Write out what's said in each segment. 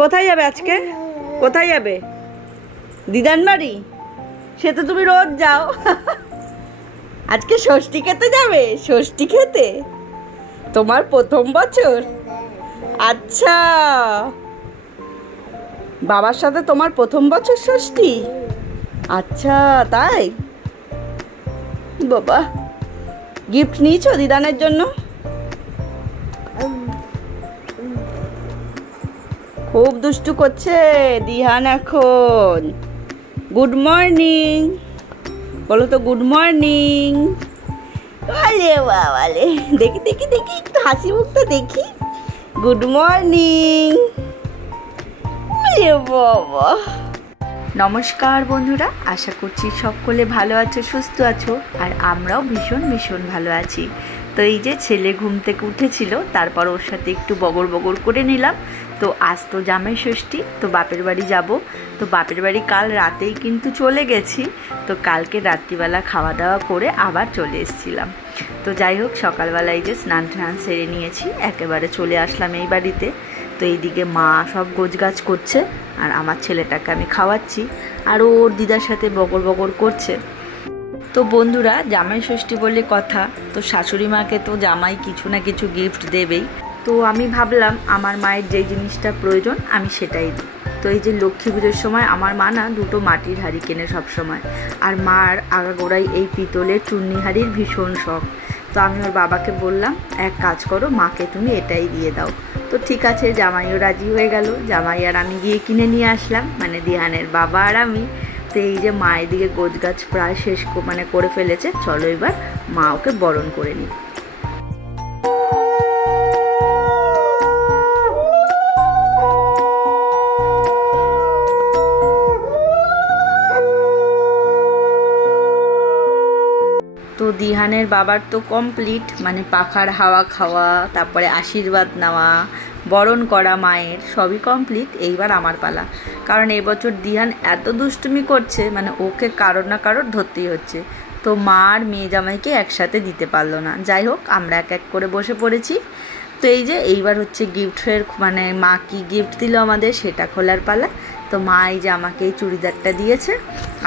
কোথায় যাবে আজকে? কোথায় যাবে? দিদান বাড়ি? সে তো তুমি রোজ যাও। আজকে ষষ্ঠী খেতে যাবে? ষষ্ঠী খেতে তোমার প্রথম বছর? আচ্ছা, বাবার সাথে তোমার প্রথম বছর ষষ্ঠী? আচ্ছা তাই। বাবা, গিফট নিয়েছো দিদানের জন্য? খুব দুষ্টু করছে দিহান এখন। গুড মর্নিং বলো তো, গুড মর্নিং। আরে বাবালে, দেখি দেখি দেখি, একটু হাসি মুখটা দেখি। Good morning. আরে বাবা। নমস্কার বন্ধুরা, আশা করছি সকলে ভালো আছো, সুস্থ আছো, আর আমরাও ভীষণ ভীষণ ভালো আছি। তো এই যে ছেলে ঘুম থেকে উঠেছিল, তারপর ওর সাথে একটু বগর বগর করে নিলাম। তো আজ তো জামাই ষষ্ঠী, তো বাপের বাড়ি যাব। তো বাপের বাড়ি কাল রাতেই কিন্তু চলে গেছি। তো কালকে রাত্রিবেলা খাওয়া দাওয়া করে আবার চলে এসেছিলাম। তো যাই হোক, সকালবেলা এই যে স্নান টান সেরে নিয়েছি, একেবারে চলে আসলাম এই বাড়িতে। তো এইদিকে মা সব গোছগাছ করছে, আর আমার ছেলেটাকে আমি খাওয়াচ্ছি, আর ওর দিদার সাথে বগর বগর করছে। তো বন্ধুরা, জামাই ষষ্ঠী বলে কথা, তো শাশুড়ি মাকে তো জামাই কিছু না কিছু গিফট দেবেই। তো আমি ভাবলাম আমার মায়ের যেই জিনিসটা প্রয়োজন আমি সেটাই দিই। তো এই যে লক্ষ্মী পুজোর সময় আমার মা না দুটো মাটির হাঁড়ি কেনে সবসময়, আর মার আগাগোড়াই এই পিতলের চূর্ণি হাঁড়ির ভীষণ শখ। তো আমি ওর বাবাকে বললাম, এক কাজ করো, মাকে তুমি এটাই দিয়ে দাও। তো ঠিক আছে, জামাইও রাজি হয়ে গেল। জামাই আর আমি গিয়ে কিনে নিয়ে আসলাম, মানে দিহানের বাবা আর আমি। তো এই যে মা এদিকে গোছগাছ প্রায় শেষ করে ফেলেছে। চলো এবার মা ওকে বরণ করে নিই। তো দিহানের বাবার তো কমপ্লিট, মানে পাখার হাওয়া খাওয়া, তারপরে আশীর্বাদ নেওয়া, বরণ করা মায়ের, সবই কমপ্লিট। এইবার আমার পালা, কারণ এবছর দিহান এত দুষ্টুমি করছে, মানে ওকে কারোর না কারোর ধরতেই হচ্ছে। তো মা আর মেয়ে জামাইকে একসাথে দিতে পারলো না। যাই হোক, আমরা এক এক করে বসে পড়েছি। তো এই যে এইবার হচ্ছে গিফটের, মানে মা কি গিফট দিল আমাদের সেটা খোলার পালা। তো মা এই যে আমাকে এই চুড়িদারটা দিয়েছে,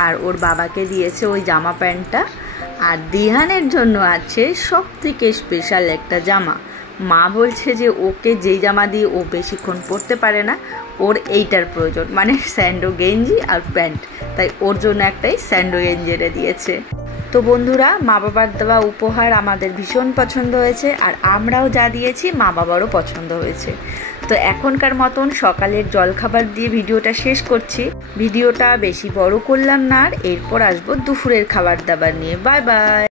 আর ওর বাবাকে দিয়েছে ওই জামা প্যান্টটা, আর দিহানের জন্য আছে সব থেকে স্পেশাল একটা জামা। মা বলছে যে ওকে যেই জামা দিয়ে ও বেশিক্ষণ পরতে পারে না, ওর এইটার প্রয়োজন, মানে স্যান্ডো গেঞ্জি আর প্যান্ট। তাই ওর জন্য একটাই স্যান্ডো গেঞ্জি এনে দিয়েছে। তো বন্ধুরা, মা বাবার দেওয়া উপহার আমাদের ভীষণ পছন্দ হয়েছে, আর আমরাও যা দিয়েছি মা বাবারও পছন্দ হয়েছে। তো এখনকার মতন সকালের জলখাবার দিয়ে ভিডিওটা শেষ করছি। ভিডিওটা বেশি বড় করলাম না, আর এরপর আসবো দুপুরের খাবার দাবার নিয়ে। Bye bye.